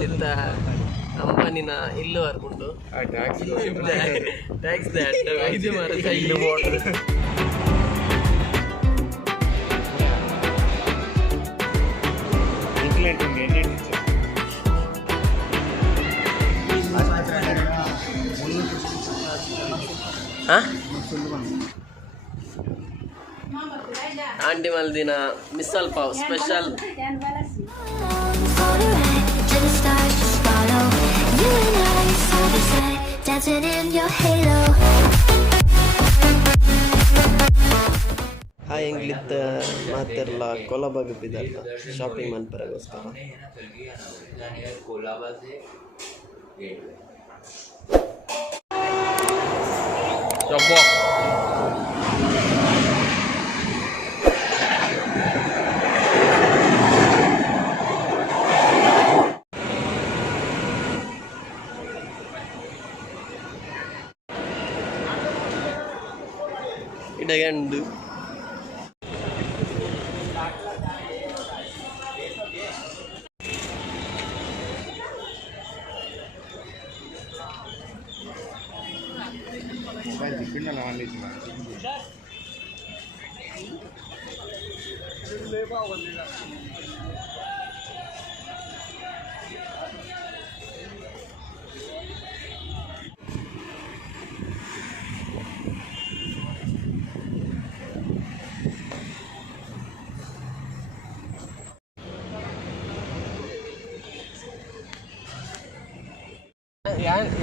ಸಿತ್ತ ಅಂಬಾನಿನ ಇಲ್ಲು ಬರ್ಕೊಂಡು ಟ್ಯಾಕ್ಸ್ ಇದು ಮಾರ ಇಲ್ಲು ಬೋರ್ಡ್ ಆಂಟಿ ಮಲ್ದಿನ ಮಿಸಲ್ ಪಾವ್ ಸ್ಪೆಷಲ್ ಹಾಯ್ ಎಂಗ್ಲಿತ್ ಮಾತೆಲ್ಲ ಕೊಲಬಾಗ ಬಿದ್ದಲ್ಲ ಶಾಪಿಂಗ್ ಮನ್ಪರಗೋಸ್ಕರ ഇടയുണ്ട്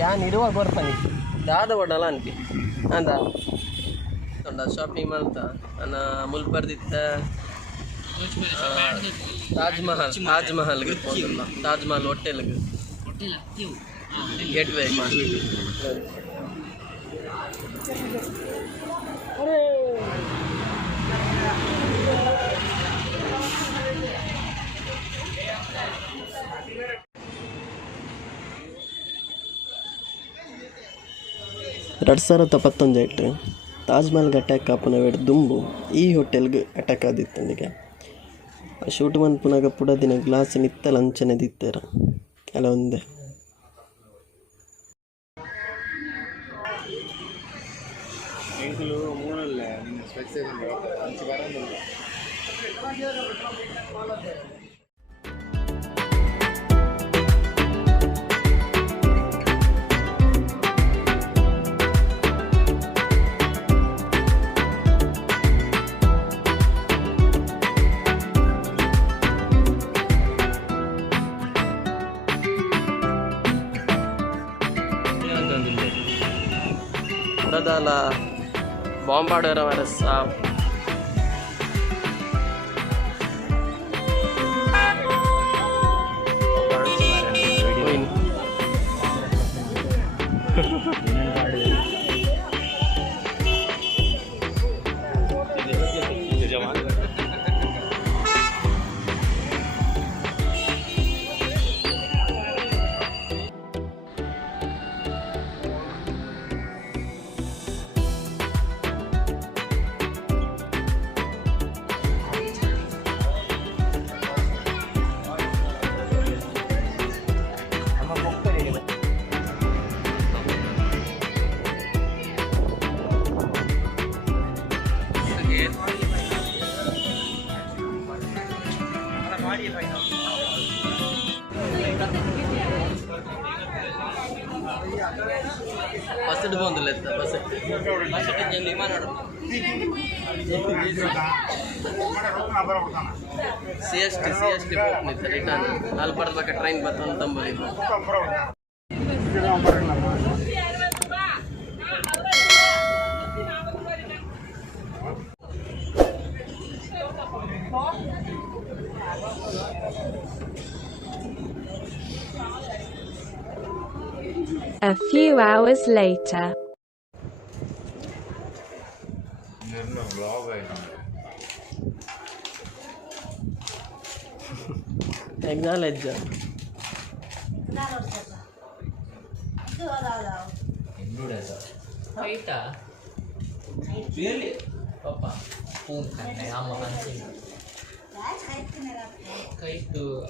ಯಾನ್ ಇಡುವಾಗ ಬರ್ತಾನೆ ದಾದ ಒಡಲ್ಲ ಅನ್ಪಿ ಅಂದ ತೊಂಡ ಶಾಪಿಂಗ್ ಮಾಡ್ತಾ ನನ್ನ ಮುಲ್ಪರ್ದಿತ್ತ ತಾಜ್ ಮಹಲ್ಗೆ ತಾಜ್ ಮಹಲ್ ಹೋಟೆಲ್ಗೆ ಗೆಟ್ ವೇ ಎರಡು 2021 ತಾಜ್ ಮಹಲ್ಗೆ ಅಟ್ಯಾಕ್ ಆಪುನ ವೇಡ್ ದುಂಬು ಈ ಹೋಟೆಲ್ಗೆ ಅಟ್ಯಾಕ್ ಆದಿತ್ತಂದಿಗೆ ಶೂಟ್ ಮನ್ಪುನಾಗ ಪುಡ ದಿನ ಗ್ಲಾಸ್ ನಿತ್ತಲ ಅಂಚನೆ ದಿತ್ತೇರ ಅಲ್ಲ ಒಂದೇ ಉಡದಾಲ ಬಾಂಬಾಡೋರ ವರಸ ಬಸ್ಸಡ್ ಬಂದಿಲ್ಲ ಸಿ ಎಸ್ ಟಿ ಹೋಗ್ನಿತ್ತು ರಿಟರ್ನ್ ಅಲ್ಲಿ ಬರ್ಬೇಕು train ಬರ್ತಂತ ತಂಬರಿದ್ದು A few hours later. Acknowledge. Really? Papa. Phone kan, I'm a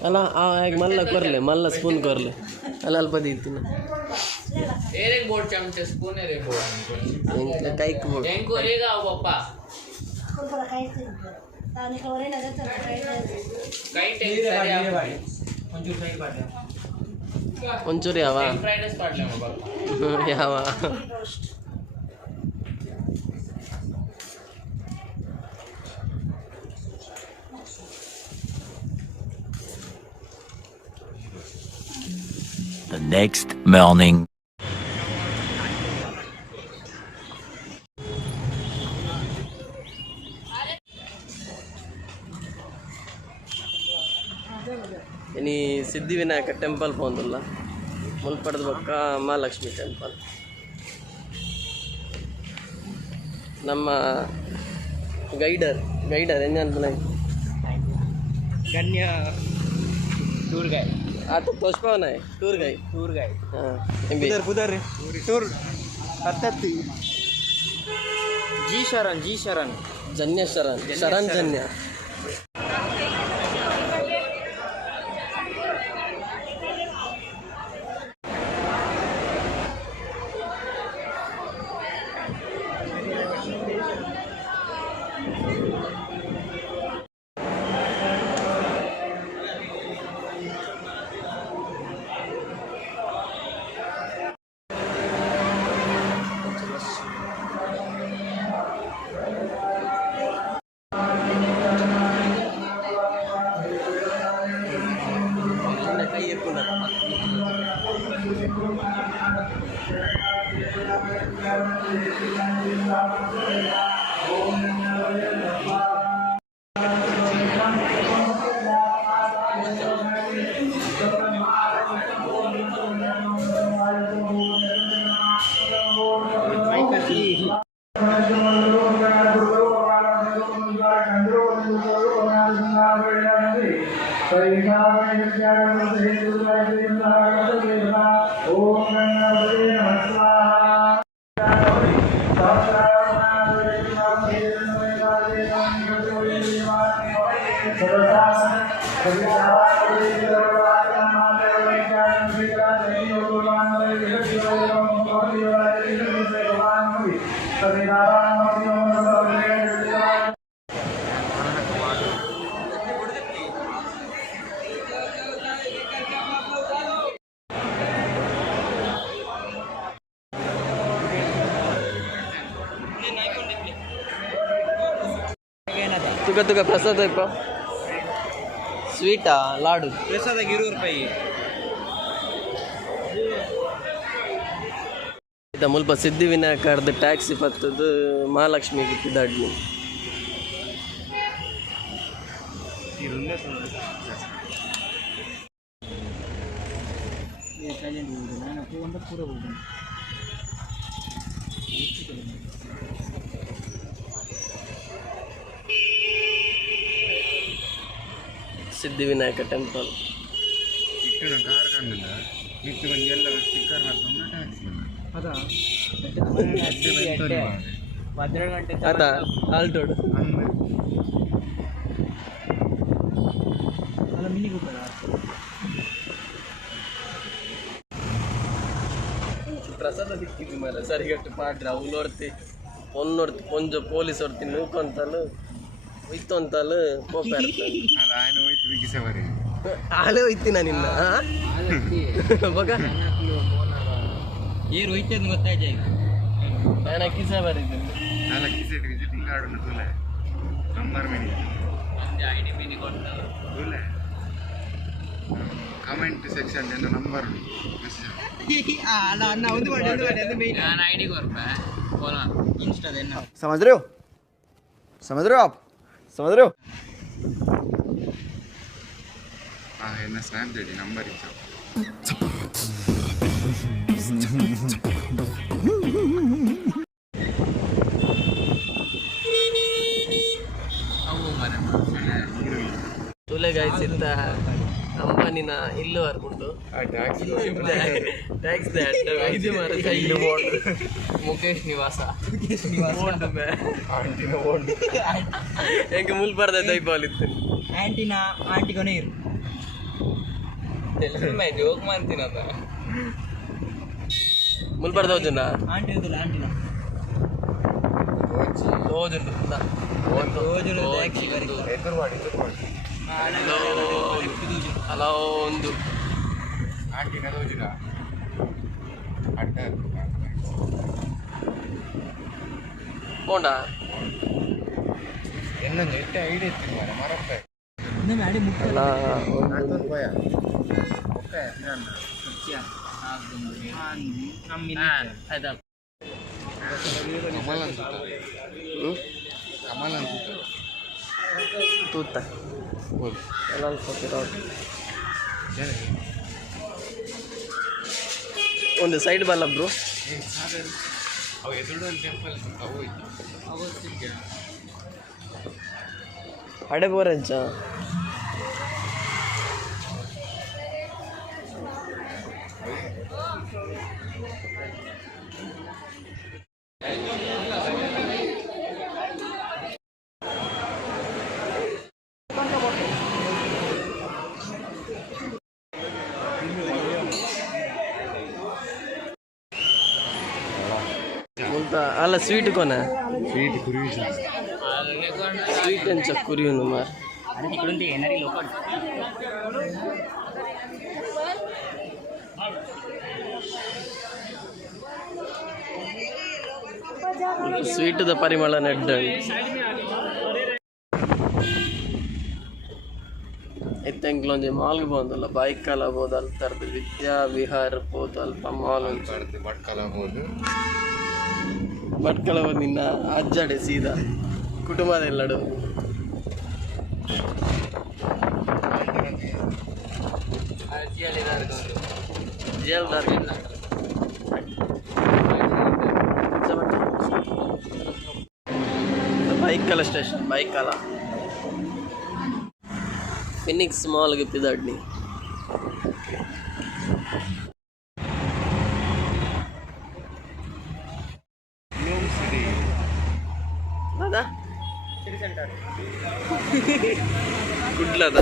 ಅಲ್ಲ ಈಗ ಮಲ್ಲ ಕೊರ್ಲೆ ಮಲ್ಲ ಸ್ಪೂನ್ ಕೊರ್ಲೆ ಅಲ್ಲ ಅಲ್ಪ ದೀತಿನ बोर्ड चमचे स्पून रे बोर्ड ಕೈಕ್ ಬೋರ್ಡ್ जैनको रहेगा वो पप्पा कई टेस्ट सारे भाई ಒಂಚೂರು ಸೈಡ್ ಪಾಡ್ಲೆ ಒಂಚೂರು ಯಾವ ಫ್ರೈಡ್ ರೈಸ್ ಪಾಡ್ಲೆ ಪಪ್ಪ ಯಾವ The next morning. ಇನಿ ಸಿದ್ಧಿವಿನಾಯಕ ಟೆಂಪಲ್ ಪೋಂದುಲ್ಲ ಮುಲ್ಪಡದ ಪಕ್ಕ ಮಹಾಲಕ್ಷ್ಮಿ ಟೆಂಪಲ್ ನಮ್ಮ ಗೈಡರ್ ಎಂಜಾನ್ಪುನ गन्या टूर गाइड आता तोष्पावन आहे टूर गाईड हां पुदर टूर हत्ती जी शरण जन्य शरण जन्य तुका प्रसाद आहे ಸ್ವೀಟಾ ಲಾಡು ಪ್ರಸಾದಕ್ಕೆ 20 ರೂಪಾಯಿ ಇದು ಮುಲ್ಪ ಸಿದ್ಧಿವಿನಾಯಕದ ಟ್ಯಾಕ್ಸಿ ಪತ್ತದು ಮಹಾಲಕ್ಷ್ಮಿಗೆ ಕಿದಾಡ್ನಿ ಸಿದ್ಧಿವಿನಾಯಕ ಟೆಂಪಲ್ आता आल्टोड ಪ್ರಸಾದ ಸಿಕ್ಕಿದ್ವಿ ಮೇಲೆ ಸರಿಗಟ್ಟು ಪಾಡ್ರ ಅವನೋರ್ತಿ ಪೊನ್ನೋರ್ತಿ ಪೊಂಜ ಪೊಲೀಸ್ ಹೊರ್ತಿ ನೂಕೊಂತಲು ಹೋಯ್ತು ಅಂತಲು ಕೋಪ ಆಳೆ ಹೋಯ್ತಿನ ನಿನ್ನ ಬಗ ಏರು ಹೋಯ್ತದ ಗೊತ್ತಾಯ್ತು ನಾನು ಕಿಸ ಬರೀತೀನಿ ಐಡಿ ಮೀನಿ ಕೊಟ್ಟು ಕಮೆಂಟ್ ಸೆಕ್ಷನ್ ನಂಬರ್ ನಾನು ಐಡಿ ಕೊರ್ಪ ಇನ್ಸ್ಟಾದ समझ रहे हो आप समझ रहे हो हाँ है ना स्नैप दे दी नंबर इच्छा ತುಲೆ ಗಾಯಿಸಿದ್ದ ಅಂಬಾನಿನ ಇಲ್ಲೂ ಹರ್ಕೊಂಡು ಉಂಡು ಟ್ಯಾಕ್ಸ್ ಟ್ಯಾಕ್ಸ್ ಇದು ಮಾರ ಮುಖೇಶ್ ನಿವಾಸ ಹೆಂಗೆ ಮುಲ್ಬಾರ್ದ ದೈಪಾಲಿತ್ತು ಆಂಟಿ ಕೊನೆ ಇರು ಜೋಕ್ ಮಾಡ್ತೀನಿ ಅದ ಮುಲ್ಬಾರ್ದ ಹೋಜುನ ಆಂಟಿ ಇರುದಿಲ್ಲ ಆಂಟಿನ ಹೋಜುಂಡು ಅಲೋ ಒಂದು ಆಂಟಿನ ತೋಜಿನ ಅಡ್ಡ ಹೋಂಡ ಇನ್ನೊಂದು ಎಟ್ಟ ಐಡಿಯಾ ಇತ್ತು ಮಾರ ಮರಪ್ಪ ಇನ್ನೊಮ್ಮೆ ಅಡಿ ಮುಟ್ಟ ಅಲ್ಲ ಭಯ ಆಯ್ತಾ ಕಮಲ್ ಅಂತ ಕಮಲ್ ಅಂತ ತೂತ ಎಲ್ಲ ಅನ್ಕೋತಿರೋ ಒಂದು ಸೈಡ್ ಬಲ್ಲ ಬ್ರೋ ಅವು ಎದುರು ಟೆಂಪಲ್ ಅವು ಅಡೆ ಬೋರಂಚ ಅಲ್ಲ ಸ್ವೀಟ್ ಕೊನ ಸ್ವೀಟ್ ಕುರುವಿ ಸ್ವೀಟ್ ಅಂಚ ಕುರಿಯುನು ಮಾರ್ ಸ್ವೀಟದ ಪರಿಮಳ ನೆಡ್ಡ ಎತ್ತಂಗ್ಲೊಂಜಿ ಮಾಲ್ಗೆ ಬಂದಲ್ಲ ಬೈಕಲ್ಲ ಬೋದು ಅಲ್ತರ್ದು ವಿದ್ಯಾ ವಿಹಾರ ಬೋದು ಅಲ್ಪ ಮಾಲ್ ಉಂಟು ಬಟ್ಕಲ ಹೋದು ಭಟ್ಕಳ ಬೋದು ನಿನ್ನ ಅಜ್ಜಡೆ ಸೀದಾ ಕುಟುಂಬದೆಲ್ಲಡು ಜೇಲ್ದಾರ್ ಬೈಕಲ್ಲ ಸ್ಟೇಷನ್ ಬೈಕಲ್ಲ ಫಿನಿಕ್ಸ್ ಮಾಲ್ಗೆ ಪಿದಾಡ್ನಿ ಅದ ಗುಡ್ಲದ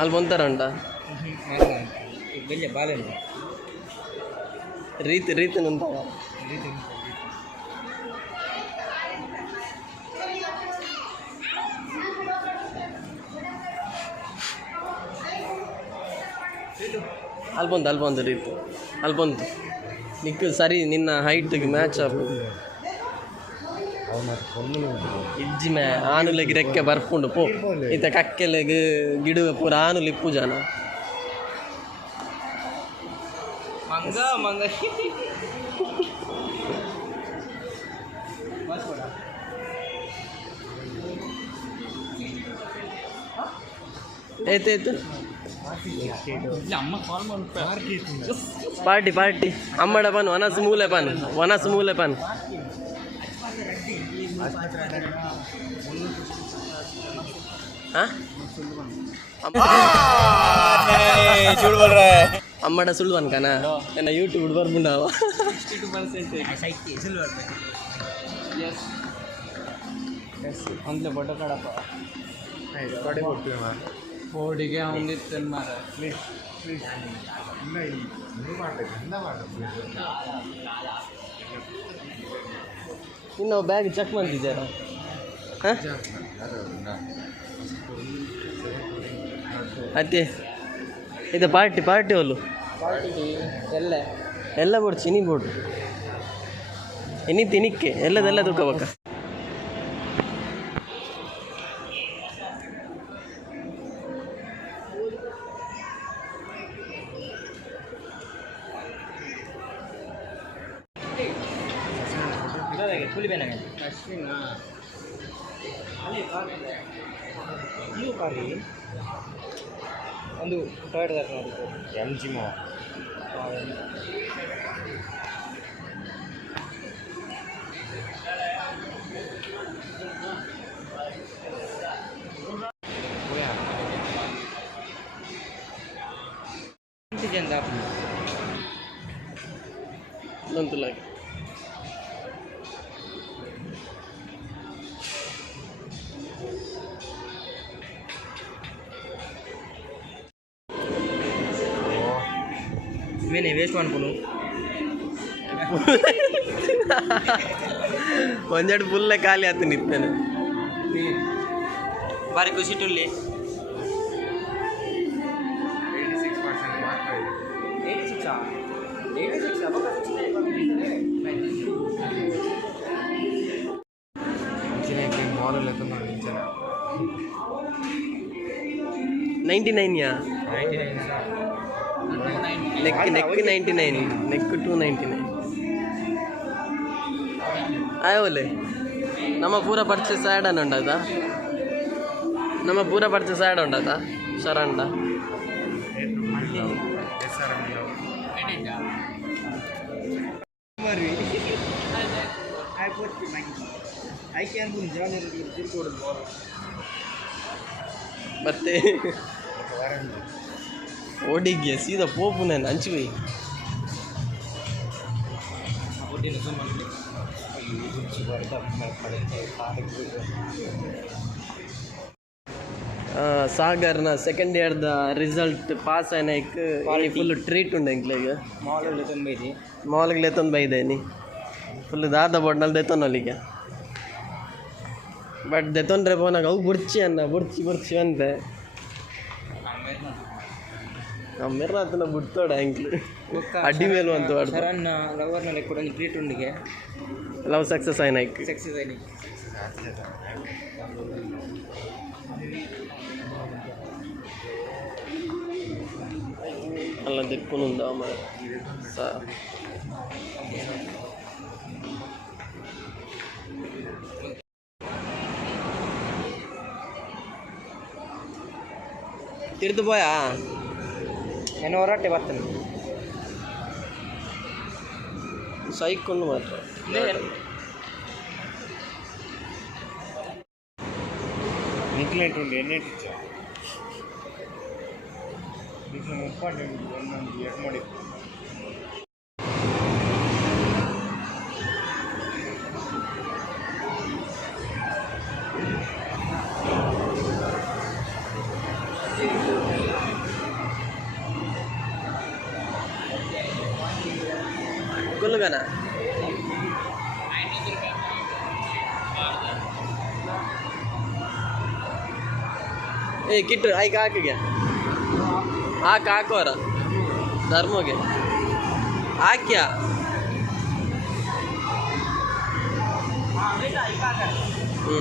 ಅಲ್ಲಿ ಬಂತಾರಂಟ ರೀತಿ ರೀತಿ ನಂತಾವ ಅಲ್ಲಿ ಬಂದು ರೀತಿ ಅಲ್ಲಿ ಬಂತು ನಿಕ್ಕು ಸರಿ ನಿನ್ನ ಹೈಟ್ಗೆ ಮ್ಯಾಚ್ ಆಗ್ಬೋದು ಇಜ್ಜಿ ಮ್ಯಾ ಆನುಲೆಗೆ ರೆಕ್ಕೆ ಬರ್ಕೊಂಡು ಪೋ ಈತ ಕಕ್ಕೆಲೆಗೆ ಗಿಡುವೆ ಪೂರ ಆನುಲಿ ಪೂಜಾನ ಮಂಗ ಮಂಗ ಏತು ಅಮ್ಮ ಕಾಲ್ ಪಾರ್ಟಿ ಪಾರ್ಟಿ ಅಮ್ಮಡ ಪನ್ ವನಸ್ ಮೂಲೆ ಪನ್ ಅಮ್ಮಡ ಸುಳ್ವನ್ ಕನ ನನ್ನ ಯೂಟ್ಯೂಬ್ ಬರ್ಬುಂಡಾವ 62% ಸಿಲ್ವರ್ ಎಸ್ ಅಂದ್ಲೆ ಬೊಟ್ಟ ಕಡಪ ಕಡೆ ಕೊಡ್ತೀವಿ ಮಾರ ಬೋರ್ಡಿಗೆ ಒಂದಿತ್ತು ಮಾರ ಇನ್ನು ಬ್ಯಾಗ್ ಚೆಕ್ ಮಾಡ್ತಿದ್ದಾರ ಅತ್ತೆ ಇದು ಪಾರ್ಟಿ ಒಲ್ಲು ಎಲ್ಲ ಬೋರ್ಡು ಚಿನಿ ಬೋರ್ಡು ಇನಿ ತಿನಿಕ್ಕೆ ಎಲ್ಲದೆಲ್ಲ ದುಃಖಬೇಕ ಒಂದು ಟೊಯೋಟಾ ನೋಡಿ ಎಮ್ ಜಿ ಮೋ ఎంత నంతులాగా నేను వేస్ట్ అనుకున్నాను ಒಂದೆರಡು ಫುಲ್ಲೇ ಖಾಲಿ ಆಯ್ತು ನಿಂತೇನೆ ಬಾರಿ ಖುಷಿ ಟುಲ್ಲಿ 99 ಯಾ ನೆಕ್ 99 ನೆಕ್ 299 ಆಯೋಲೆ ನಮ್ಮ ಪೂರ ಪರ್ಚೇಸ್ ಆ್ಯಡ್ అని ఉండదా ನಮ್ಮ ಪೂರ ಪರ್ಚೇಸ್ ಆ್ಯಡ್ ఉండదా ಶರಂಡ ಮತ್ತೆ ಓಡಿಗೆ ಸೀದಾ ಪೋಪು ನಾನು ಹಂಚಿವಿ ಸಾಗರ್ನ ಸೆಕೆಂಡ್ ಇಯರ್ದ ರಿಸಲ್ಟ್ ಪಾಸ್ ಆಯ್ನಾಯ್ಕ ಫುಲ್ ಟ್ರೀಟ್ ಉಂಡು ಎಂಕ್ಲೆಗೆ ಮಾಲ್ಗೆ ಲೆತ್ತೊಂದು ಬೈದೇನಿ ಫುಲ್ ದಾದ ಬೋಡ್ನಲ್ಲಿ ದೆತ್ತೊನ್ನಲ್ಲಿಗೆ ಬಟ್ ದೆತ್ತೊಂಡ್ರೆ ಪೋನಾಗ ಅವು ಬುಡ್ಚಿ ಅನ್ನ ಬುಡ್ಚಿ ಅಂತೆ ಮಿರ್ನಾಥನ ಬಿಡ್ತೋಡ ಎಂಕ್ಲು ಅಡ್ಡಿ ಮೇಲು ಅಂತ ಸರನ್ನ ಲವರ್ನಲ್ಲಿ ಕೂಡ ಟ್ರೀಟ್ ಉಂಡಿಗೆ ಲವ್ ಸಕ್ಸಸ್ ಆಯ್ನಾಯ್ಕ అలా దిక్కుని ఉందా మరి తిరుతుపోయా నేను ಹೊರಟೆ ಬರ್ತೀನಿ ಸೈಕೊಂಡು ಮಾತ್ರ ನಿಕ್ಲೆಂಟುಂಡು ಎಣ್ಣೆಟ್ಟಿಚ್ಚ నీకు ఇంపార్టెంట్ ಒಂದೊಂದು ಎಟ್ ಮಾಡಿ కొల్లుగానా ఏ కిట్టు ఐ కాకిగా ಹಾಕೋರ ಧರ್ಮಗೆ ಹಾಕ್ಯಾ ಹ್ಞೂ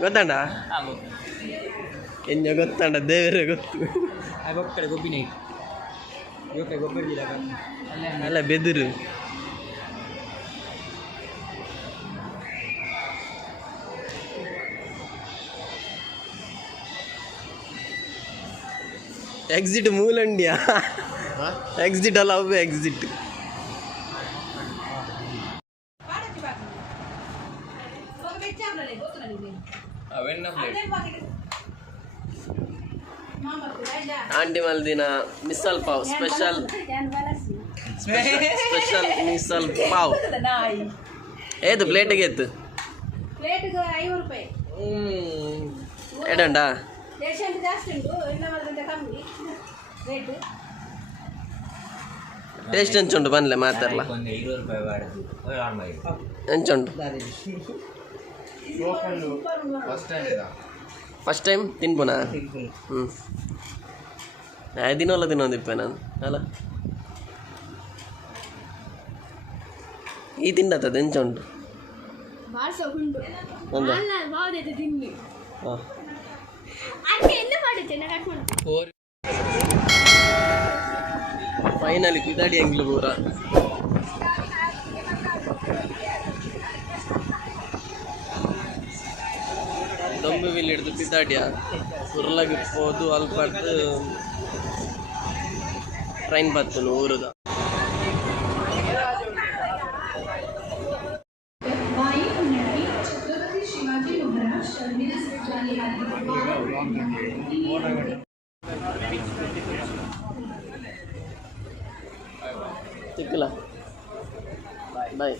ಗೊತ್ತಂಡ ಎಂಜ ಗೊತ್ತಂಡ ದೇವರೇ ಗೊತ್ತು ಗೊಬ್ಬರ ಗೊಬ್ಬಿನ ಗೊಬ್ಬರ ಅಲ್ಲ ಬೆದರು ಎಕ್ಸಿಟ್ ಮೂಲಂಡಿಯಾ ಎಕ್ಸಿಟ್ ಅಲ್ಲ ಅವೇ ಎಕ್ಸಿಟ್ ಆಂಟಿ ಮಲ್ದಿನ ಮಿಸಲ್ ಪಾವ್ ಸ್ಪೆಷಲ್ ಸ್ಪೆಷಲ್ ಮೀಸಲ್ ಪಾವ್ ಏದು ಪ್ಲೇಟಿಗೆ ಎತ್ತು ಪ್ಲೇಟ್ಗೆ 5 ರೂಪಾಯಿ ಎಡಂಡ ಪೇಷಂಟ್ ಜಾಸ್ತಿ ಉಂಟು ಇನ್ನವರಿಂದ ಕಮ್ಮಿ ರೇಟ್ ಟೇಸ್ಟ್ ಎಂಚುಂಟು ಬನ್ಲೆ ಮಾತಾಡಲ್ಲ ಎಂಚುಂಟು ಫಸ್ಟ್ ಟೈಮ್ ತಿನ್ಪುನಾ ಹ್ಞೂ ದಿನವಲ್ಲ ತಿನ್ನೋದಿಪ್ಪೆ ನಾನು ಅಲ್ಲ ಈ ತಿಂಡತ್ತದ ಎಂಚುಂಟು ಒಂದು ಹಾಂ ಫೈನಲಿ ಪಿದಾಡಿ ಎಂಗ್ಲು ಪೂರ ದೊಂಬಿವಿಲ್ ಹಿಡಿದು ಪಿದಾಡಿಯ ಉರ್ಲಾಗಿರ್ಬೋದು ಅಲ್ಪ ಟ್ರೈನ್ ಬರ್ತನು ಊರದ ಸಿಕ್ಕಿಲ್ಲ ಬಾಯ್